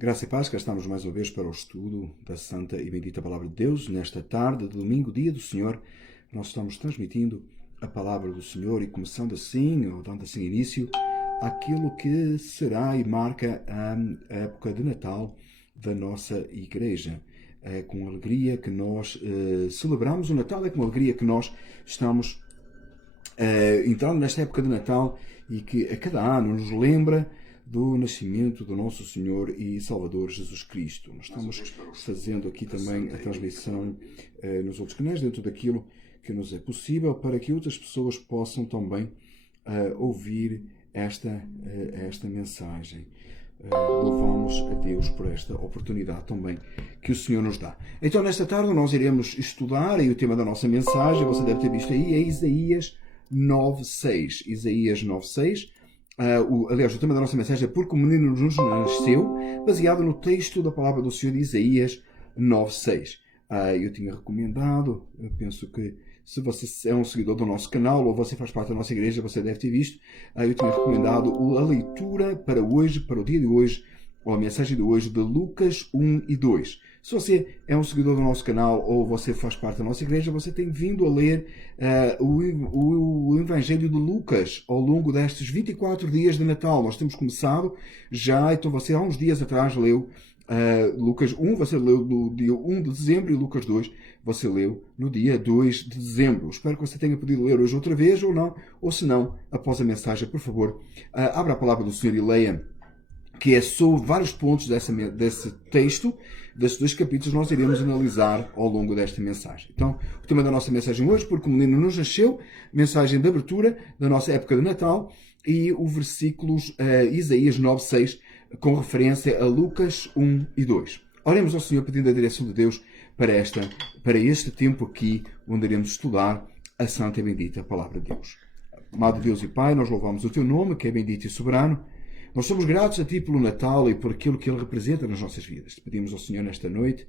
Graça e paz, cá estamos mais uma vez para o estudo da Santa e Bendita Palavra de Deus. Nesta tarde de domingo, dia do Senhor, nós estamos transmitindo a Palavra do Senhor e começando assim, ou dando assim início, àquilo que será e marca a época de Natal da nossa Igreja. É com alegria que nós celebramos o Natal, é com alegria que nós estamos entrando nesta época de Natal e que a cada ano nos lembra do nascimento do nosso Senhor e Salvador Jesus Cristo. Nós estamos fazendo aqui também a transmissão nos outros canais, dentro daquilo que nos é possível, para que outras pessoas possam também ouvir esta mensagem. Louvamos a Deus por esta oportunidade também que o Senhor nos dá. Então, nesta tarde, nós iremos estudar, e o tema da nossa mensagem, você deve ter visto aí, é Isaías 9:6. Isaías 9:6. Aliás, o tema da nossa mensagem é Porque o Menino nos nasceu, baseado no texto da palavra do Senhor de Isaías 9:6. Eu tinha recomendado, eu penso que se você é um seguidor do nosso canal ou você faz parte da nossa igreja, você deve ter visto, eu tinha recomendado a leitura para hoje, para o dia de hoje, ou a mensagem de hoje, de Lucas 1 e 2. Se você é um seguidor do nosso canal ou você faz parte da nossa igreja, você tem vindo a ler o Evangelho de Lucas ao longo destes 24 dias de Natal. Nós temos começado já, então você há uns dias atrás leu Lucas 1, você leu no dia 1 de dezembro, e Lucas 2 você leu no dia 2 de dezembro. Espero que você tenha podido ler hoje outra vez ou não, ou se não, após a mensagem, por favor, abra a palavra do Senhor e leia, que é sobre vários pontos desse texto, desses dois capítulos, nós iremos analisar ao longo desta mensagem. Então, o tema da nossa mensagem hoje, Porque o Menino nos nasceu, mensagem de abertura da nossa época de Natal, e o versículos Isaías 9:6, com referência a Lucas 1 e 2. Oremos ao Senhor pedindo a direção de Deus para este tempo aqui, onde iremos estudar a Santa e Bendita Palavra de Deus. Amado Deus e Pai, nós louvamos o Teu nome, que é bendito e soberano. Nós somos gratos a Ti pelo Natal e por aquilo que Ele representa nas nossas vidas. Te pedimos ao Senhor nesta noite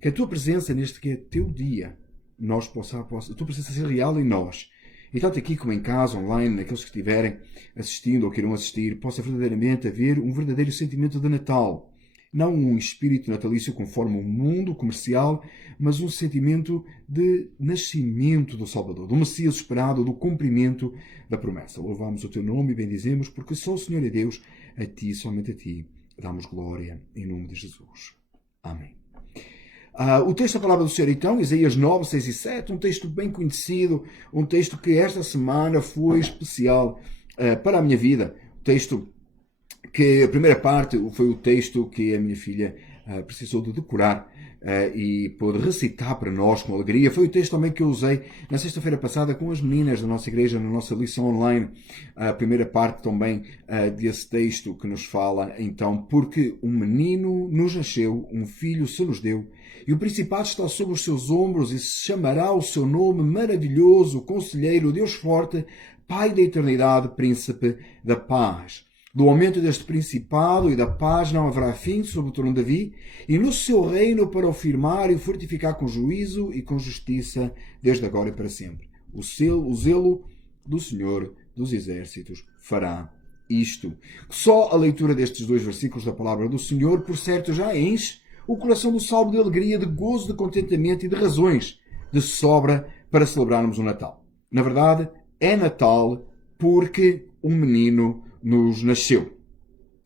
que a Tua presença neste que é Teu dia, a Tua presença seja real em nós. E tanto aqui como em casa, online, naqueles que estiverem assistindo ou queiram assistir, possa verdadeiramente haver um verdadeiro sentimento de Natal. Não um espírito natalício conforme o mundo comercial, mas um sentimento de nascimento do Salvador, do Messias esperado, do cumprimento da promessa. Louvamos o Teu nome e bendizemos, porque só o Senhor é Deus, a Ti, somente a Ti, damos glória em nome de Jesus. Amém. O texto da palavra do Senhor, então, Isaías 9, 6 e 7, um texto bem conhecido, um texto que esta semana foi especial para a minha vida. O texto que a primeira parte foi o texto que a minha filha precisou de decorar e pôde recitar para nós com alegria. Foi o texto também que eu usei na sexta-feira passada com as meninas da nossa igreja, na nossa lição online. A primeira parte também desse texto que nos fala, então, porque um menino nos nasceu, um filho se nos deu, e o principado está sobre os seus ombros, e se chamará o seu nome maravilhoso, Conselheiro, Deus forte, Pai da eternidade, Príncipe da paz. Do aumento deste principado e da paz não haverá fim sobre o trono de Davi, e no seu reino para o firmar e fortificar com juízo e com justiça, desde agora e para sempre. O zelo do Senhor dos Exércitos fará isto. Só a leitura destes dois versículos da palavra do Senhor, por certo, já enche o coração do salmo de alegria, de gozo, de contentamento e de razões de sobra para celebrarmos o Natal. Na verdade, é Natal porque um menino nos nasceu.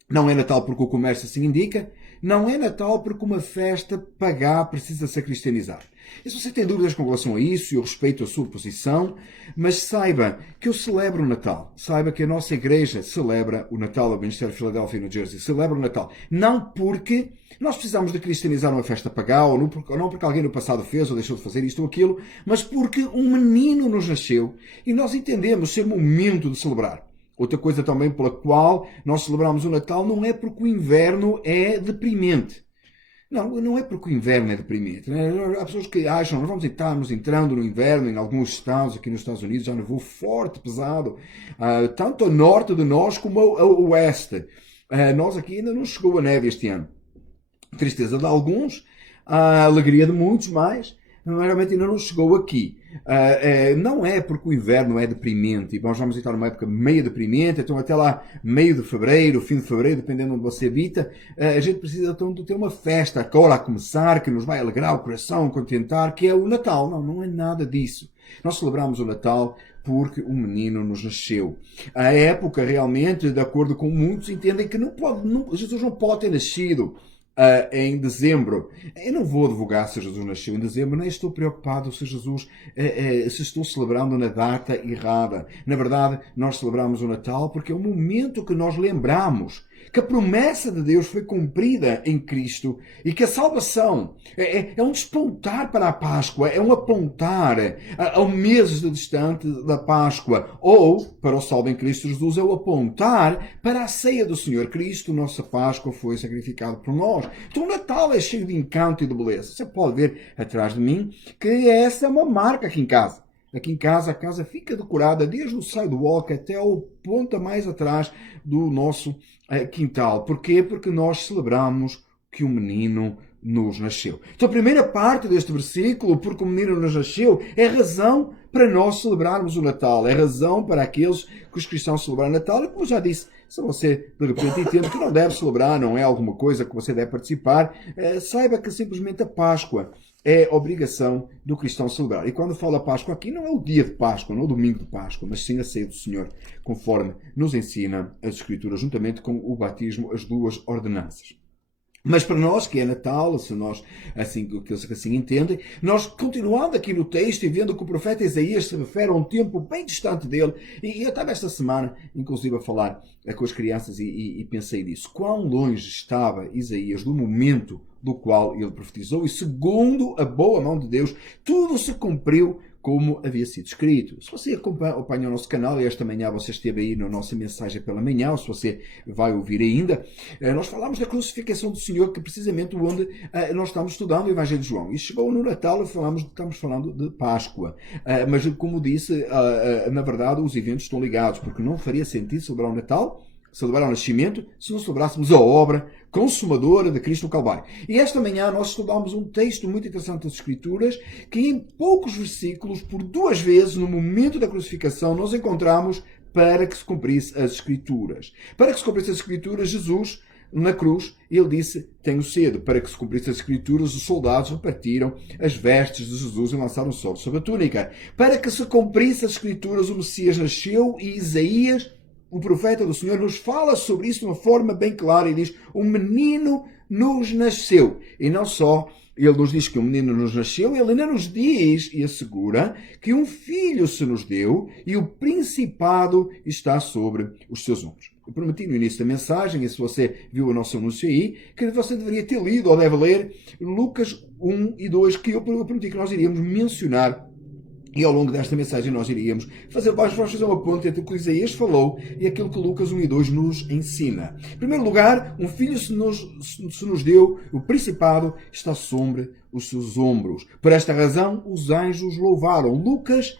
Não é Natal porque o comércio assim indica, não é Natal porque uma festa pagã precisa ser cristianizar. E se você tem dúvidas com relação a isso, eu respeito a sua posição, mas saiba que eu celebro o Natal. Saiba que a nossa igreja celebra o Natal, o Ministério de Filadélfia, no Jersey, celebra o Natal. Não porque nós precisamos de cristianizar uma festa pagã, ou não porque alguém no passado fez ou deixou de fazer isto ou aquilo, mas porque um menino nos nasceu e nós entendemos ser momento de celebrar. Outra coisa também pela qual nós celebramos o Natal não é porque o inverno é deprimente. Não é porque o inverno é deprimente. Há pessoas que acham que nós vamos estarmos entrando no inverno em alguns estados, aqui nos Estados Unidos, já nevou forte, pesado, tanto a norte de nós como a oeste. Nós aqui ainda não chegou a neve este ano. Tristeza de alguns, a alegria de muitos mais, realmente ainda não chegou aqui. Não é porque o inverno é deprimente e nós vamos estar numa época meio deprimente, então até lá meio de fevereiro, fim de fevereiro, dependendo de onde você habita, a gente precisa então de ter uma festa agora a começar, que nos vai alegrar o coração, contentar, que é o Natal. Não, não é nada disso. Nós celebramos o Natal porque um menino nos nasceu. A época realmente, de acordo com muitos, entendem que Jesus não pode ter nascido em dezembro. Eu não vou divulgar se Jesus nasceu em dezembro, nem estou preocupado se se estou celebrando na data errada. Na verdade, nós celebramos o Natal porque é o momento que nós lembramos que a promessa de Deus foi cumprida em Cristo e que a salvação é um despontar para a Páscoa, é um apontar ao mês distante da Páscoa, ou, para o salvo em Cristo Jesus, é o apontar para a ceia do Senhor Cristo. Nossa Páscoa foi sacrificada por nós. Então o Natal é cheio de encanto e de beleza. Você pode ver atrás de mim que essa é uma marca aqui em casa. Aqui em casa, a casa fica decorada desde o sidewalk até o ponto mais atrás do nosso quintal. Porquê? Porque nós celebramos que o menino nos nasceu. Então a primeira parte deste versículo, porque o menino nos nasceu, é razão para nós celebrarmos o Natal. É razão para aqueles que os cristãos celebram o Natal. E como eu já disse, se você de repente entende que não deve celebrar, não é alguma coisa que você deve participar, saiba que simplesmente a Páscoa é obrigação do cristão celebrar. E quando fala Páscoa aqui, não é o dia de Páscoa, não é o domingo de Páscoa, mas sim a ceia do Senhor, conforme nos ensina as Escrituras, juntamente com o batismo, as duas ordenanças. Mas para nós, que é Natal, se nós assim entendem, nós continuando aqui no texto e vendo que o profeta Isaías se refere a um tempo bem distante dele, e eu estava esta semana, inclusive, a falar com as crianças e pensei nisso. Quão longe estava Isaías do momento do qual ele profetizou, e segundo a boa mão de Deus, tudo se cumpriu como havia sido escrito. Se você acompanha o nosso canal, e esta manhã você esteve aí na nossa mensagem pela manhã, ou se você vai ouvir ainda, nós falámos da crucificação do Senhor, que precisamente onde nós estamos estudando o Evangelho de João. E chegou no Natal e estamos falando de Páscoa. Mas, como disse, na verdade, os eventos estão ligados, porque não faria sentido celebrar o Natal, celebrar o nascimento, se não celebrássemos a obra consumadora de Cristo no Calvário. E esta manhã nós estudamos um texto muito interessante das Escrituras, que em poucos versículos, por duas vezes, no momento da crucificação, nós encontramos para que se cumprisse as Escrituras. Para que se cumprisse as Escrituras, Jesus, na cruz, ele disse, tenho sede. Para que se cumprisse as Escrituras, os soldados repartiram as vestes de Jesus e lançaram sol sobre a túnica. Para que se cumprisse as Escrituras, o Messias nasceu, e Isaías, o profeta do Senhor, nos fala sobre isso de uma forma bem clara e diz, um menino nos nasceu. E não só ele nos diz que um menino nos nasceu, ele ainda nos diz e assegura que um filho se nos deu e o principado está sobre os seus ombros. Eu prometi no início da mensagem, e se você viu o nosso anúncio aí, que você deveria ter lido ou deve ler Lucas 1 e 2, que eu prometi que nós iríamos mencionar. E ao longo desta mensagem nós iríamos vamos fazer uma ponte entre o que Isaías falou e aquilo que Lucas 1 e 2 nos ensina. Em primeiro lugar, um filho se nos deu, o principado está sobre os seus ombros. Por esta razão, os anjos louvaram. Lucas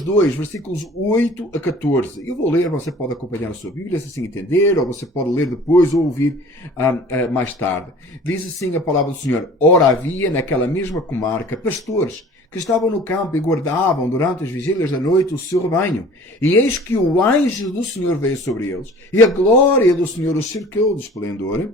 2, versículos 8 a 14. Eu vou ler, você pode acompanhar a sua Bíblia, se assim entender, ou você pode ler depois ou ouvir mais tarde. Diz assim a palavra do Senhor. Ora, havia naquela mesma comarca pastores que estavam no campo e guardavam durante as vigílias da noite o seu rebanho. E eis que o anjo do Senhor veio sobre eles, e a glória do Senhor os cercou de esplendor,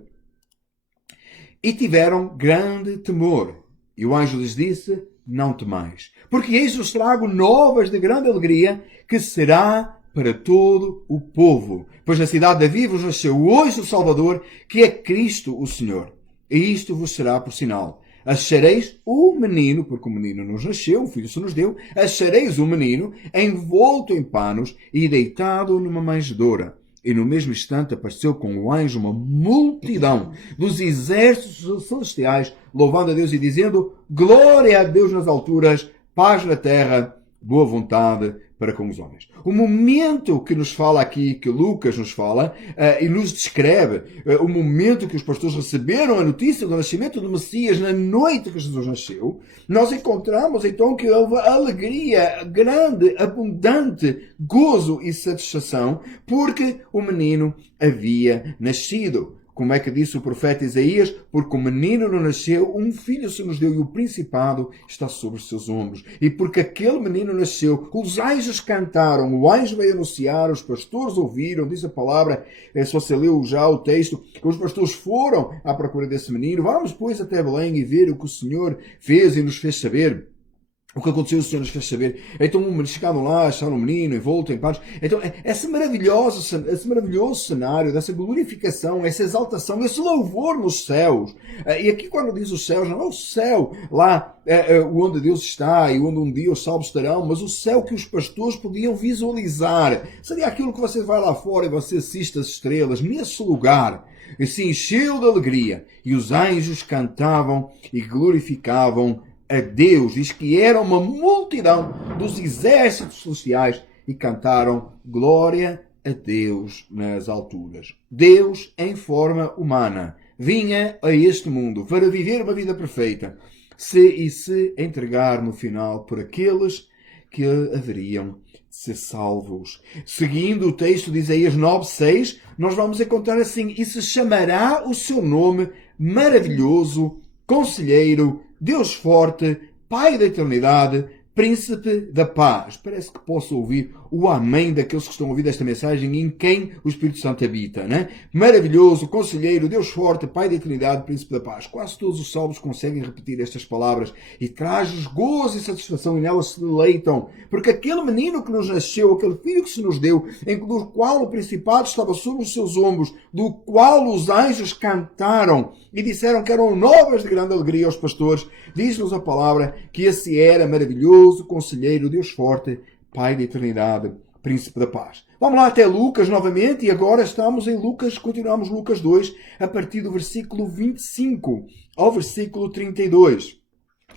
e tiveram grande temor. E o anjo lhes disse, não temais, porque eis vos trago novas de grande alegria, que será para todo o povo. Pois na cidade de Davi vos nasceu hoje o Salvador, que é Cristo o Senhor. E isto vos será por sinal. Achareis o menino, porque o menino nos nasceu, o filho se nos deu, achareis o menino envolto em panos e deitado numa manjedoura. E no mesmo instante apareceu com o anjo uma multidão dos exércitos celestiais, louvando a Deus e dizendo, glória a Deus nas alturas, paz na terra, boa vontade para com os homens. O momento que nos fala aqui, que Lucas nos fala e nos descreve, o momento que os pastores receberam a notícia do nascimento do Messias na noite que Jesus nasceu, nós encontramos então que houve alegria grande, abundante, gozo e satisfação, porque o menino havia nascido. Como é que disse o profeta Isaías? Porque um menino nos nasceu, um filho se nos deu e o principado está sobre os seus ombros. E porque aquele menino nasceu, os anjos cantaram, o anjo veio anunciar, os pastores ouviram, diz a palavra, se você leu já o texto, que os pastores foram à procura desse menino. Vamos, pois, até Belém e ver o que o Senhor fez e nos fez saber. O que aconteceu, o Senhor nos fez saber. Então, chegaram lá, acharam o menino, envolto em panos. Então, esse maravilhoso cenário, dessa glorificação, essa exaltação, esse louvor nos céus. E aqui, quando diz os céus, não é o céu lá onde Deus está e onde um dia os salvos estarão, mas o céu que os pastores podiam visualizar. Seria aquilo que você vai lá fora e você assiste as estrelas, nesse lugar. E se encheu de alegria. E os anjos cantavam e glorificavam a Deus. Diz que era uma multidão dos exércitos celestiais e cantaram glória a Deus nas alturas. Deus, em forma humana, vinha a este mundo para viver uma vida perfeita e se entregar no final por aqueles que haveriam de ser salvos. Seguindo o texto de Isaías 9:6, nós vamos encontrar assim: e se chamará o seu nome maravilhoso, Conselheiro, Deus forte, Pai da eternidade, Príncipe da paz. Parece que posso ouvir o amém daqueles que estão a ouvir esta mensagem em quem o Espírito Santo habita, né? Maravilhoso, Conselheiro, Deus forte, Pai da eternidade, Príncipe da paz. Quase todos os salmos conseguem repetir estas palavras e traz-nos gozo e satisfação e nelas se deleitam. Porque aquele menino que nos nasceu, aquele filho que se nos deu, do qual o principado estava sobre os seus ombros, do qual os anjos cantaram e disseram que eram novas de grande alegria aos pastores, diz-nos a palavra que esse era maravilhoso, Conselheiro, Deus forte, Pai da eternidade, Príncipe da paz. Vamos lá até Lucas novamente e agora estamos em Lucas, continuamos Lucas 2, a partir do versículo 25 ao versículo 32.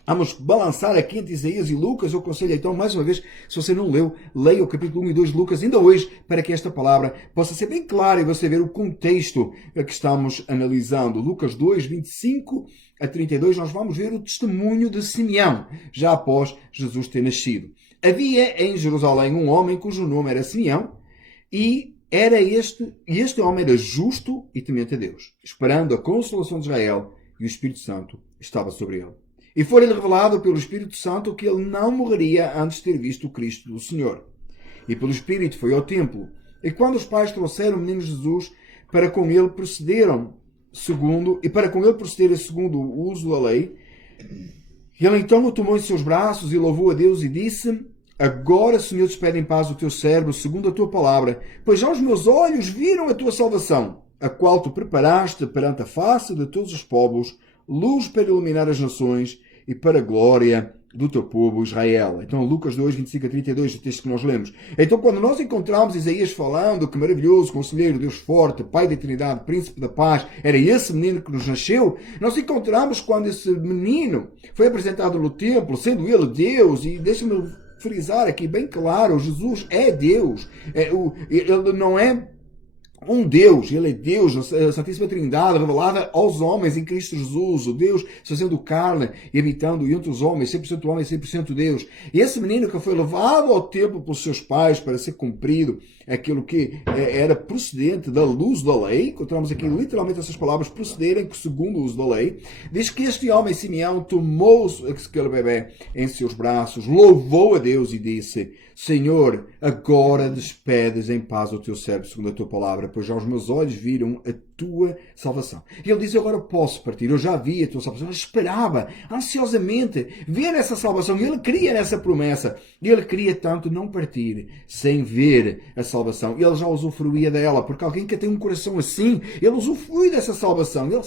Vamos balançar aqui entre Isaías e Lucas. Eu aconselho então, mais uma vez, se você não leu, leia o capítulo 1 e 2 de Lucas ainda hoje, para que esta palavra possa ser bem clara e você ver o contexto que estamos analisando. Lucas 2, 25 a 32, nós vamos ver o testemunho de Simeão, já após Jesus ter nascido. Havia em Jerusalém um homem cujo nome era Simeão, e este homem era justo e temente a Deus, esperando a consolação de Israel, e o Espírito Santo estava sobre ele. E foi-lhe revelado pelo Espírito Santo que ele não morreria antes de ter visto o Cristo do Senhor. E pelo Espírito foi ao templo. E quando os pais trouxeram o menino Jesus para com ele procederem segundo o uso da lei, ele então o tomou em seus braços e louvou a Deus e disse: agora, Senhor, despede em paz o teu servo, segundo a tua palavra, pois já os meus olhos viram a tua salvação, a qual tu preparaste perante a face de todos os povos, luz para iluminar as nações e para a glória do teu povo Israel. Então, Lucas 2, 25 a 32, o texto que nós lemos. Então, quando nós encontramos Isaías falando que maravilhoso, Conselheiro, Deus forte, Pai da eternidade, Príncipe da paz, era esse menino que nos nasceu, nós encontramos quando esse menino foi apresentado no templo, sendo ele Deus, e deixa-me frisar aqui bem claro, Jesus é Deus. Ele não é um Deus, ele é Deus, a Santíssima Trindade, revelada aos homens em Cristo Jesus, o Deus fazendo carne e habitando entre os homens, 100% homem e 100% Deus. E esse menino que foi levado ao templo pelos seus pais para ser cumprido aquilo que era procedente da luz da lei, encontramos aqui literalmente essas palavras, procederem segundo o uso da lei, diz que este homem, Simeão, tomou aquele bebê em seus braços, louvou a Deus e disse: Senhor, agora despedes em paz o teu servo segundo a tua palavra, pois já os meus olhos viram a tua salvação. E ele diz: agora posso partir, eu já vi a tua salvação. Eu esperava ansiosamente ver essa salvação. E ele cria nessa promessa. E ele queria tanto não partir sem ver a salvação. Ele já usufruía dela, porque alguém que tem um coração assim, ele usufrui dessa salvação. Ele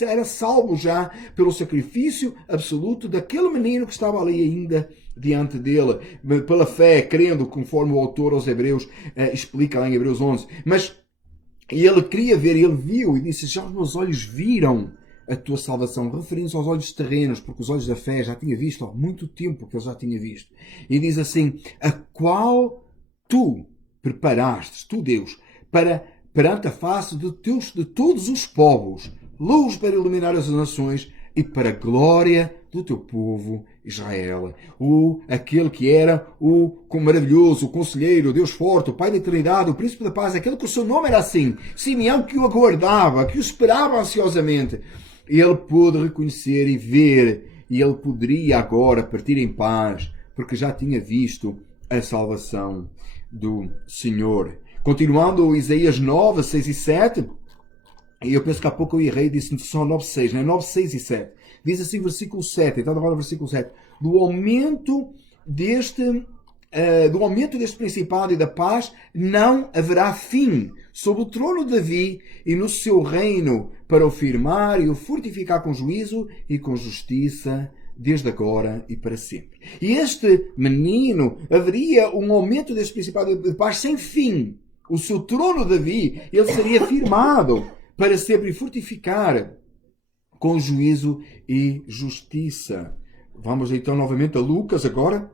era salvo já pelo sacrifício absoluto daquele menino que estava ali ainda diante dele, pela fé, crendo, conforme o autor aos Hebreus explica lá em Hebreus 11. Mas ele queria ver, ele viu e disse: já os meus olhos viram a tua salvação, referindo-se aos olhos terrenos, porque os olhos da fé já tinha visto há muito tempo que ele já tinha visto. E diz assim: a qual tu preparaste, tu Deus, perante a face de todos os povos, luz para iluminar as nações, e para a glória do teu povo Israel. Aquele que era o maravilhoso, o conselheiro, o Deus forte, o Pai da eternidade, o príncipe da paz, aquele que o seu nome era assim, Simeão, que o aguardava, que o esperava ansiosamente. Ele pôde reconhecer e ver, e ele poderia agora partir em paz, porque já tinha visto a salvação do Senhor. Continuando Isaías 9, 6 e 7, e eu penso que há pouco eu errei, disse só 9, 6, né? 9, 6 e 7. Diz assim, versículo 7, então agora versículo 7. Do aumento deste principado e da paz não haverá fim sobre o trono de Davi e no seu reino, para o firmar e o fortificar com juízo e com justiça, desde agora e para sempre. E este menino, haveria um aumento deste principado de paz sem fim. O seu trono de Davi, ele seria firmado para sempre fortificar com juízo e justiça. Vamos então novamente a Lucas agora,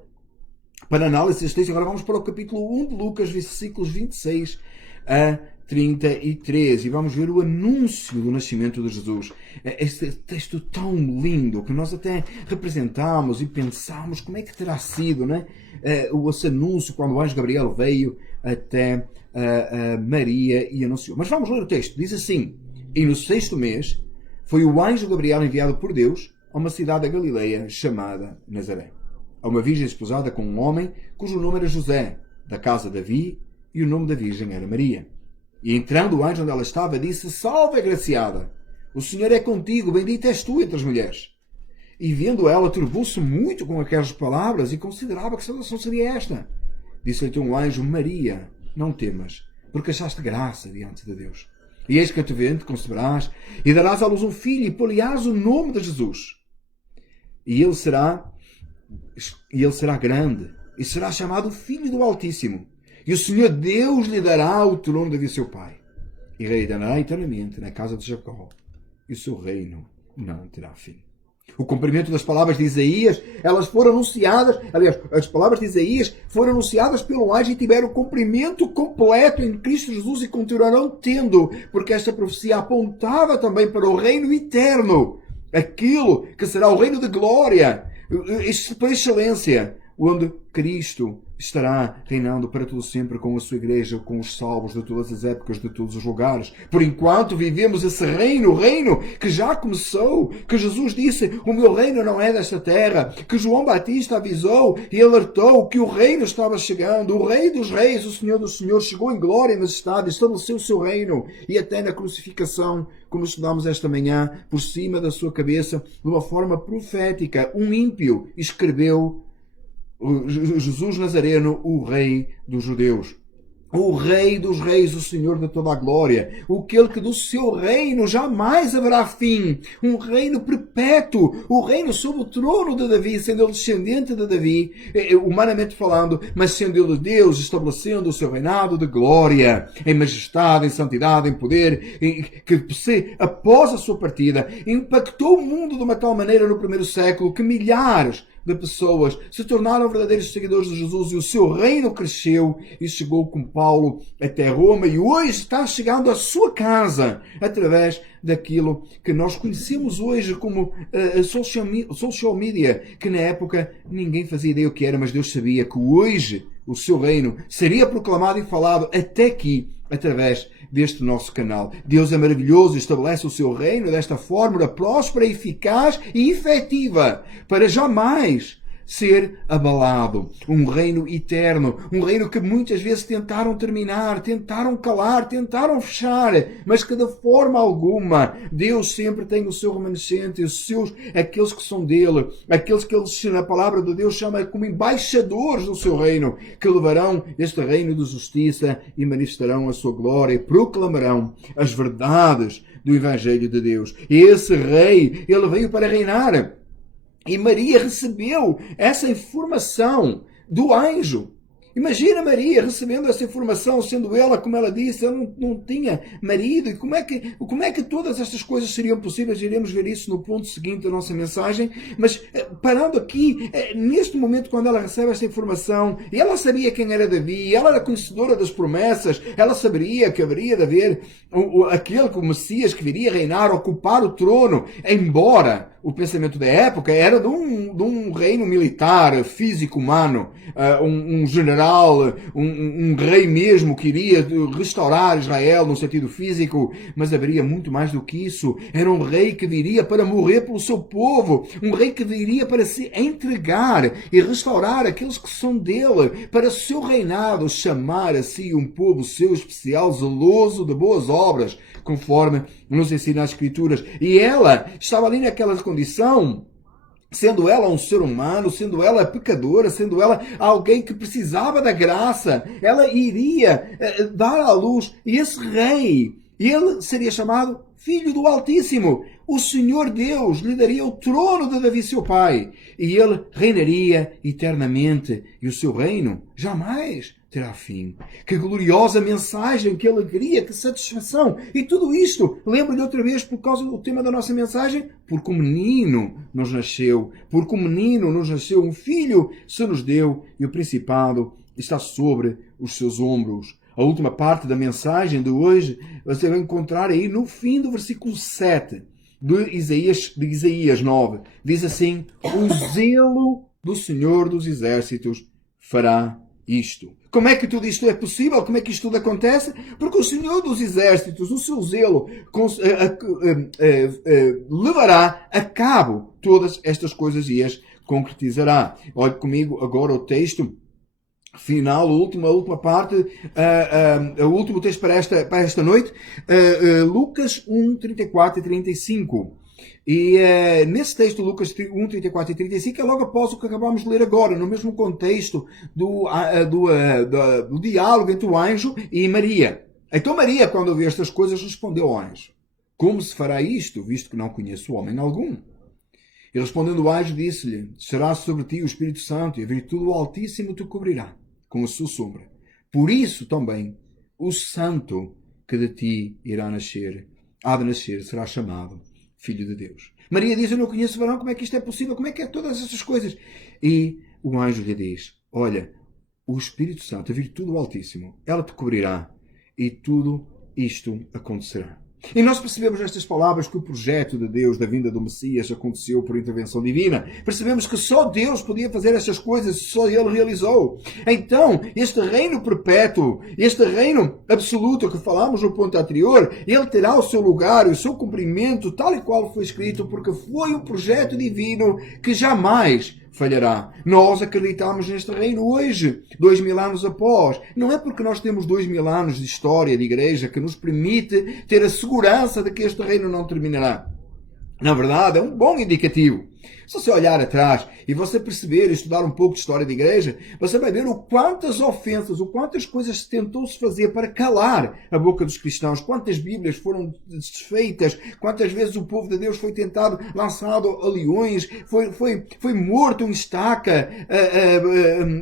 para análise deste texto. Agora vamos para o capítulo 1 de Lucas, versículos 26 a 33. E vamos ver o anúncio do nascimento de Jesus. Este texto tão lindo, que nós até representamos e pensamos como é que terá sido, né? Esse anúncio quando o anjo Gabriel veio até Maria e anunciou. Mas vamos ler o texto. Diz assim: e no 6º mês foi o anjo Gabriel enviado por Deus a uma cidade da Galileia chamada Nazaré, a uma virgem esposada com um homem cujo nome era José, da casa de Davi, e o nome da virgem era Maria. E entrando o anjo onde ela estava, disse: salve, agraciada, o Senhor é contigo, bendita és tu entre as mulheres. E vendo ela, turbou-se muito com aquelas palavras e considerava que saudação seria esta. Disse-lhe então o anjo: Maria, não temas, porque achaste graça diante de Deus. E eis que a tua ventre conceberás, e darás à luz um filho, e pôr-lhe-ás o nome de Jesus. E ele será grande, e será chamado Filho do Altíssimo. E o Senhor Deus lhe dará o trono de Davi seu pai, e reinará eternamente na casa de Jacó, e o seu reino não terá fim. O cumprimento das palavras de Isaías, elas foram anunciadas, aliás, as palavras de Isaías foram anunciadas pelo anjo e tiveram o cumprimento completo em Cristo Jesus e continuarão tendo, porque esta profecia apontava também para o reino eterno, aquilo que será o reino de glória, por excelência, onde Cristo estará reinando para todo sempre com a sua igreja, com os salvos de todas as épocas, de todos os lugares. Por enquanto vivemos esse reino que já começou, que Jesus disse: o meu reino não é desta terra, que João Batista avisou e alertou que o reino estava chegando, o Rei dos Reis, o Senhor dos Senhores, chegou em glória e majestade, estabeleceu o seu reino, e até na crucificação, como estudamos esta manhã, por cima da sua cabeça, de uma forma profética, um ímpio escreveu: Jesus Nazareno, o Rei dos Judeus. O Rei dos Reis, o Senhor de toda a glória, aquele que do seu reino jamais haverá fim, um reino perpétuo, o reino sob o trono de Davi, sendo ele descendente de Davi, humanamente falando, mas sendo ele Deus, estabelecendo o seu reinado de glória, em majestade, em santidade, em poder, que após a sua partida impactou o mundo de uma tal maneira no primeiro século que milhares de pessoas se tornaram verdadeiros seguidores de Jesus, e o seu reino cresceu e chegou com Paulo até Roma, e hoje está chegando à sua casa através daquilo que nós conhecemos hoje como social media, que na época ninguém fazia ideia o que era, mas Deus sabia que hoje o seu reino seria proclamado e falado até aqui, através deste nosso canal. Deus é maravilhoso e estabelece o seu reino desta fórmula próspera, eficaz e efetiva, para jamais ser abalado. Um reino eterno, um reino que muitas vezes tentaram terminar, tentaram calar, tentaram fechar, mas que de forma alguma Deus sempre tem o seu remanescente, aqueles que são dele, aqueles que ele, na palavra de Deus, chama como embaixadores do seu reino, que levarão este reino de justiça e manifestarão a sua glória e proclamarão as verdades do Evangelho de Deus. E esse rei, ele veio para reinar. E Maria recebeu essa informação do anjo. Imagina Maria recebendo essa informação, sendo ela, como ela disse, ela não tinha marido. E como é que todas estas coisas seriam possíveis? Iremos ver isso no ponto seguinte da nossa mensagem. Mas parando aqui, neste momento, quando ela recebe esta informação, e ela sabia quem era Davi, ela era conhecedora das promessas, ela saberia que haveria de haver aquele, o Messias, que viria reinar, ocupar o trono, embora o pensamento da época era de um reino militar, físico, humano, um general, um rei mesmo que iria restaurar Israel no sentido físico, mas haveria muito mais do que isso. Era um rei que viria para morrer pelo seu povo, um rei que viria para se entregar e restaurar aqueles que são dele, para o seu reinado, chamar a si um povo seu especial, zeloso de boas obras, conforme nos ensina as Escrituras. E ela estava ali naquela condição, sendo ela um ser humano, sendo ela pecadora, sendo ela alguém que precisava da graça. Ela iria dar à luz esse rei. E ele seria chamado Filho do Altíssimo. O Senhor Deus lhe daria o trono de Davi, seu pai. E ele reinaria eternamente. E o seu reino jamais terá fim. Que gloriosa mensagem, que alegria, que satisfação. E tudo isto, lembro-lhe outra vez, por causa do tema da nossa mensagem, porque um menino nos nasceu. Porque um menino nos nasceu, um filho se nos deu, e o principado está sobre os seus ombros. A última parte da mensagem de hoje você vai encontrar aí no fim do versículo 7 de Isaías 9. Diz assim: o zelo do Senhor dos Exércitos fará isto. Como é que tudo isto é possível? Como é que isto tudo acontece? Porque o Senhor dos Exércitos, o seu zelo, levará a cabo todas estas coisas e as concretizará. Olhe comigo agora o texto final, a última parte, o último texto para esta noite, Lucas 1, 34 e 35. E nesse texto, Lucas 1, 34 e 35, é logo após o que acabamos de ler agora, no mesmo contexto do diálogo entre o anjo e Maria. Então Maria, quando ouviu estas coisas, respondeu ao anjo: como se fará isto, visto que não conheço homem algum? E respondendo o anjo, disse-lhe: será sobre ti o Espírito Santo, e a virtude do Altíssimo te cobrirá com a sua sombra. Por isso também o santo que de ti há de nascer, será chamado Filho de Deus. Maria diz: eu não conheço varão, como é que isto é possível? Como é que é todas essas coisas? E o anjo lhe diz: olha, o Espírito Santo, a virtude do Altíssimo, ela te cobrirá, e tudo isto acontecerá. E nós percebemos nestas palavras que o projeto de Deus da vinda do Messias aconteceu por intervenção divina. Percebemos que só Deus podia fazer estas coisas, só Ele realizou. Então, este reino perpétuo, este reino absoluto que falámos no ponto anterior, ele terá o seu lugar e o seu cumprimento tal e qual foi escrito, porque foi um projeto divino que jamais falhará. Nós acreditamos neste reino hoje, 2000 anos após. Não é porque nós temos 2000 anos de história de igreja que nos permite ter a segurança de que este reino não terminará. Na verdade, é um bom indicativo. Se você olhar atrás e você perceber e estudar um pouco de história da igreja, você vai ver o quantas ofensas, o quantas coisas se tentou-se fazer para calar a boca dos cristãos, quantas bíblias foram desfeitas, quantas vezes o povo de Deus foi tentado, lançado a leões, foi morto em estaca,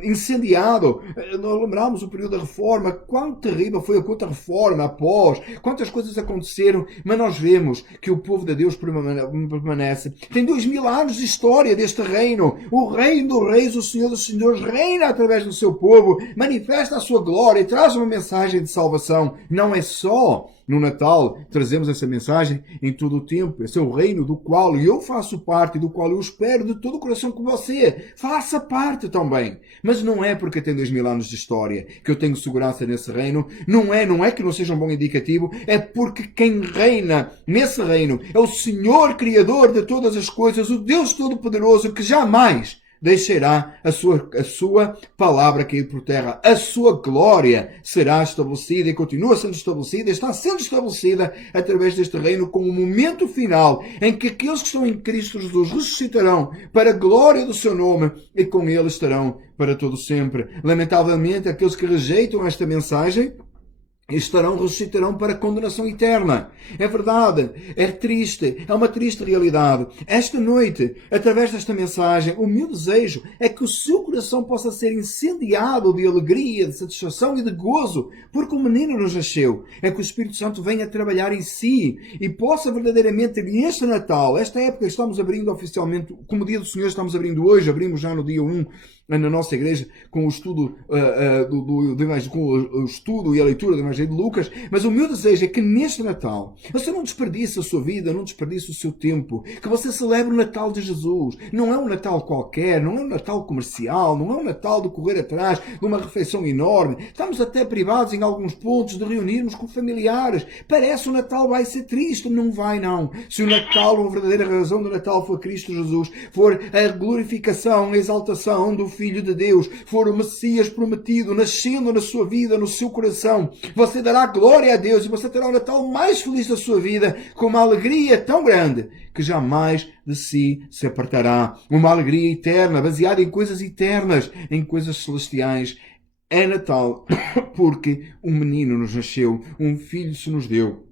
incendiado. Nós lembramos o período da Reforma, quão terrível foi a Contra-Reforma após, quantas coisas aconteceram, mas nós vemos que o povo de Deus permanece. Tem 2000 anos de história deste reino. O Rei dos Reis, o Senhor dos Senhores, reina através do seu povo, manifesta a sua glória e traz uma mensagem de salvação. Não é só no Natal, trazemos essa mensagem em todo o tempo. Esse é o reino do qual eu faço parte, do qual eu espero de todo o coração que você faça parte também. Mas não é porque tem 2000 anos de história que eu tenho segurança nesse reino. Não é que não seja um bom indicativo. É porque quem reina nesse reino é o Senhor Criador de todas as coisas, o Deus Todo-Poderoso, que jamais deixará a sua palavra cair por terra. A sua glória será estabelecida e continua sendo estabelecida, está sendo estabelecida através deste reino, com um momento final em que aqueles que estão em Cristo Jesus ressuscitarão para a glória do seu nome e com ele estarão para todo sempre. Lamentavelmente, aqueles que rejeitam esta mensagem ressuscitarão para a condenação eterna. É verdade, é triste, é uma triste realidade. Esta noite, através desta mensagem, o meu desejo é que o seu coração possa ser incendiado de alegria, de satisfação e de gozo, porque o menino nos nasceu. É que o Espírito Santo venha trabalhar em si e possa verdadeiramente, neste Natal, esta época que estamos abrindo oficialmente, como dia do Senhor estamos abrindo hoje, abrimos já no dia 1 na nossa igreja com o estudo com o estudo e a leitura do Evangelho de Lucas, mas o meu desejo é que neste Natal você não desperdice a sua vida, não desperdice o seu tempo, que você celebre o Natal de Jesus. Não é um Natal qualquer, não é um Natal comercial, não é um Natal de correr atrás de uma refeição enorme. Estamos até privados em alguns pontos de reunirmos com familiares. Parece que o Natal vai ser triste. Não vai, não. Se o Natal, a verdadeira razão do Natal for Cristo Jesus, for a glorificação, a exaltação do Filho de Deus, for o Messias prometido, nascendo na sua vida, no seu coração, você dará glória a Deus e você terá o Natal mais feliz da sua vida, com uma alegria tão grande que jamais de si se apartará. Uma alegria eterna, baseada em coisas eternas, em coisas celestiais. É Natal porque um menino nos nasceu, um filho se nos deu.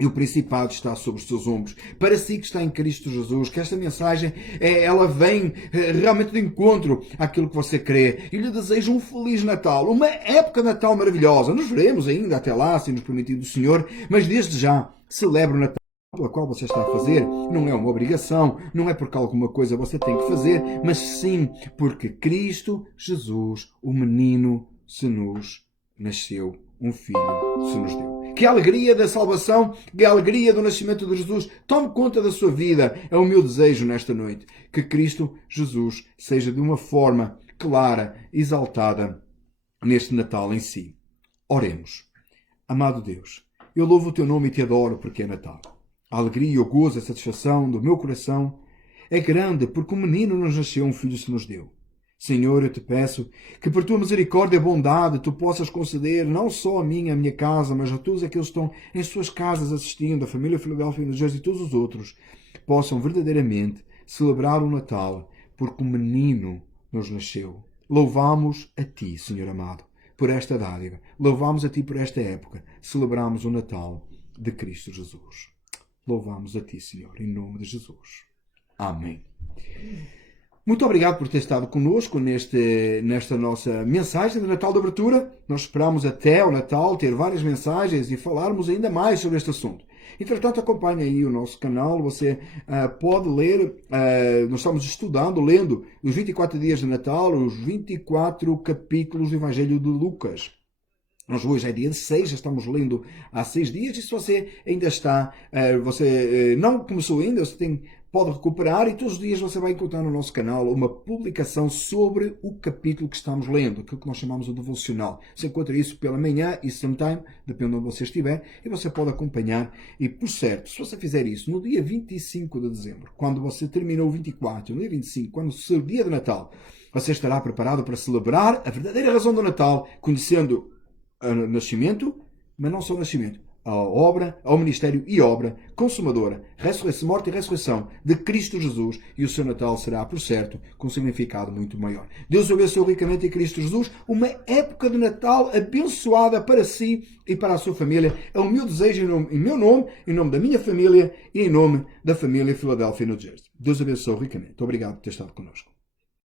E o principado está sobre os seus ombros. Para si que está em Cristo Jesus, que esta mensagem, ela vem realmente de encontro àquilo que você crê. E lhe desejo um Feliz Natal, uma época de Natal maravilhosa. Nos veremos ainda até lá, se nos permitir do Senhor, mas desde já, celebre o Natal pela qual você está a fazer. Não é uma obrigação, não é porque alguma coisa você tem que fazer, mas sim porque Cristo Jesus, o menino, se nos nasceu, um filho se nos deu. Que a alegria da salvação, que a alegria do nascimento de Jesus tome conta da sua vida. É o meu desejo nesta noite. Que Cristo Jesus seja de uma forma clara, exaltada neste Natal em si. Oremos. Amado Deus, eu louvo o teu nome e te adoro porque é Natal. A alegria, o gozo, a satisfação do meu coração é grande porque um menino nos nasceu, um filho se nos deu. Senhor, eu te peço que por tua misericórdia e bondade tu possas conceder não só a mim e a minha casa, mas a todos aqueles que estão em suas casas assistindo, a família Filadélfia e e todos os outros, possam verdadeiramente celebrar o Natal, porque um menino nos nasceu. Louvamos a ti, Senhor amado, por esta dádiva. Louvamos a ti por esta época. Celebramos o Natal de Cristo Jesus. Louvamos a ti, Senhor, em nome de Jesus. Amém. Muito obrigado por ter estado connosco nesta nossa mensagem de Natal de Abertura. Nós esperamos até o Natal ter várias mensagens e falarmos ainda mais sobre este assunto. Entretanto, acompanhe aí o nosso canal. Você pode ler, nós estamos lendo os 24 dias de Natal, os 24 capítulos do Evangelho de Lucas. Nós hoje é dia 6, já estamos lendo há 6 dias, e se você ainda está, você não começou ainda, você pode recuperar, e todos os dias você vai encontrar no nosso canal uma publicação sobre o capítulo que estamos lendo, aquilo que nós chamamos de devocional. Você encontra isso pela manhã e sometime, depende de onde você estiver, e você pode acompanhar. E, por certo, se você fizer isso no dia 25 de dezembro, quando você terminou o 24, no dia 25, quando ser o dia de Natal, você estará preparado para celebrar a verdadeira razão do Natal, conhecendo o nascimento, mas não só o nascimento, a obra, ao ministério e obra consumadora, ressurreição, morte e ressurreição de Cristo Jesus, e o seu Natal será, por certo, com um significado muito maior. Deus o abençoe ricamente em Cristo Jesus, uma época de Natal abençoada para si e para a sua família. É o meu desejo em meu nome, em nome da minha família e em nome da família Filadélfia, no Jersey. Deus o abençoe ricamente. Obrigado por ter estado connosco.